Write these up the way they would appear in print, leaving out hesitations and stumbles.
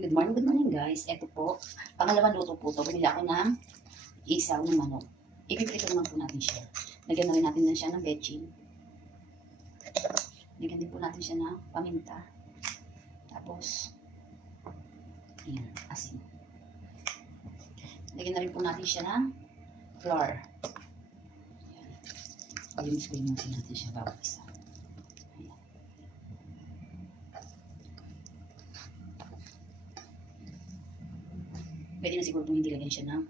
Good morning guys. Ito po, pangalawang luto po to. Bumili ako ng isaw ng manok. Ipiprito naman po natin siya. Lagyan na rin natin na siya ng bechin. Lagyan din po natin siya ng paminta. Tapos, ayan, asin. Lagyan na rin po natin siya ng flour. Ayan. Pag-imus-imusin natin siya bawat isa. Pwede na siguro kung hindi lagyan siya ng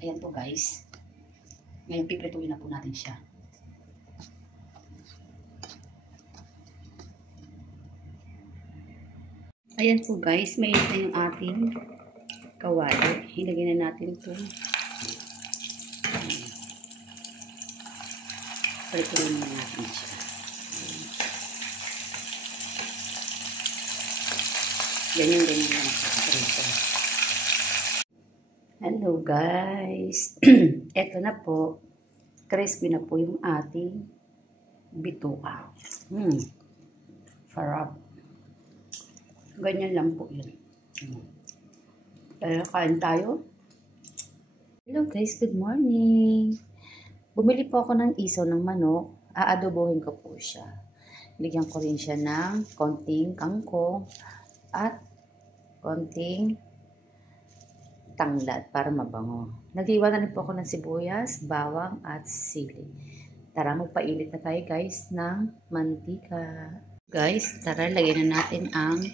ayan po guys. Ngayon piprituin na po natin siya. Ayan po guys, mainit na yung ating kawali. Hilagyan na natin ito. Prituin na natin siya. Ganyan lang po. Hello guys. Eto na po. Crispy na po yung ating bituka. Sarap. Ganyan lang po yun. Kaya kain tayo. Hello guys, good morning. Bumili po ako ng isaw ng manok. Aadobohin ko po siya. Bigyan ko rin siya ng konting kangkong at konting tanglad para mabango. Nag-iwan na rin po ako ng sibuyas, bawang at sili. Tara, magpailit na tayo guys ng mantika. Guys, tara, lagyan na natin ang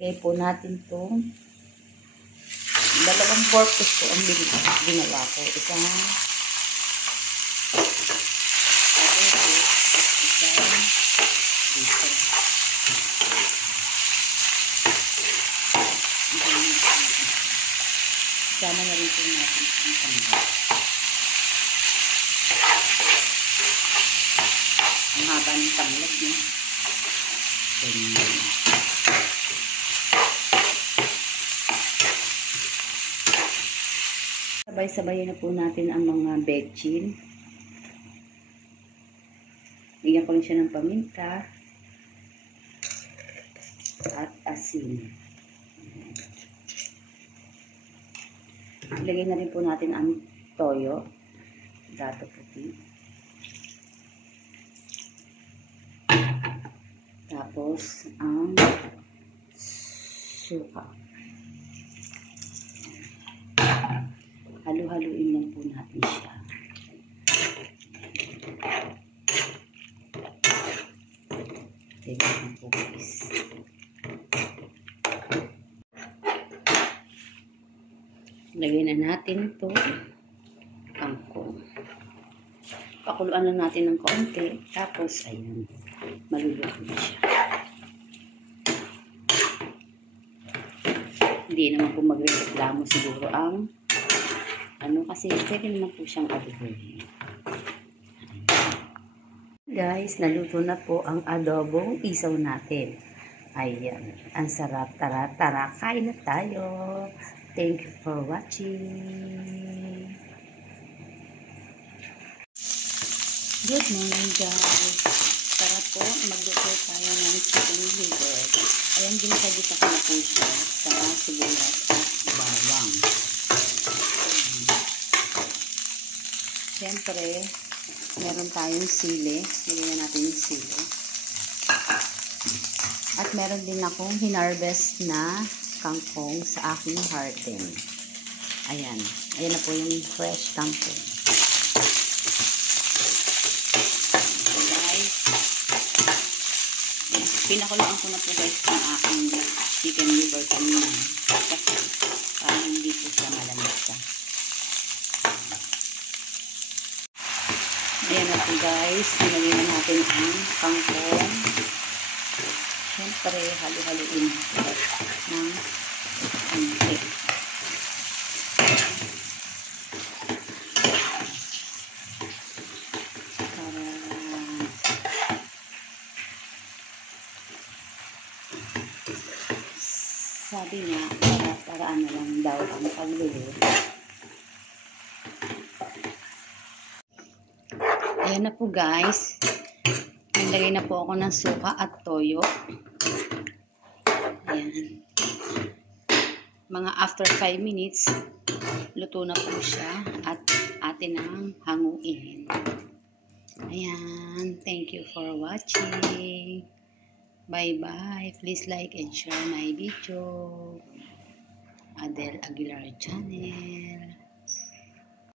lagay po natin itong dalawang purpose po ang ginawa ko. Isang dito. Sama na rin po natin ang tanggap. Ang haba ng tanglad niya. Ganyan. Sabay-sabayin na po natin ang mga bechin. Bigyan ko rin siya ng paminta at asin. Ilagay na rin po natin ang toyo, dato puti. Tapos ang suka. Halu-haluin lang po natin siya. Tignan po guys. Lagyan na natin ito kangkong. Pakuluan na natin ng konti. Tapos ayun, maluluto na siya. Hindi naman po magreklamo siguro ang kasi pwede naman po siyang adobohin. Guys, naluto na po ang adobong isaw natin. Ayan, ang sarap. Tara, tara, kain na tayo. Thank you for watching. Good morning guys. Tara po, magluto tayo ng chicken liver. Ayan, ginagita ko na po siya sa sibuyas at bawang. Siyempre, meron tayong sili. Nilagyan natin yung sili. At meron din akong hinarvest na kangkong sa aking garden. Ayan. Ayan na po yung fresh kangkong. So guys, pinakuloan ko na po guys ang aking chicken liver kanina. Kasi parang hindi po siya malamig. Ayan na po guys, nilagyan na natin ang kangkong. Siyempre, halo-haloin ng konti. sabi niya, para ano lang daw ang pagluluto. Ayan na po guys. Nilagay na po ako ng suka at toyo. Ayan. Mga after 5 minutes, luto na po siya at atin ang hanguin. Ayan. Thank you for watching. Bye-bye. Please like and share my video. Adele Aguilar Channel.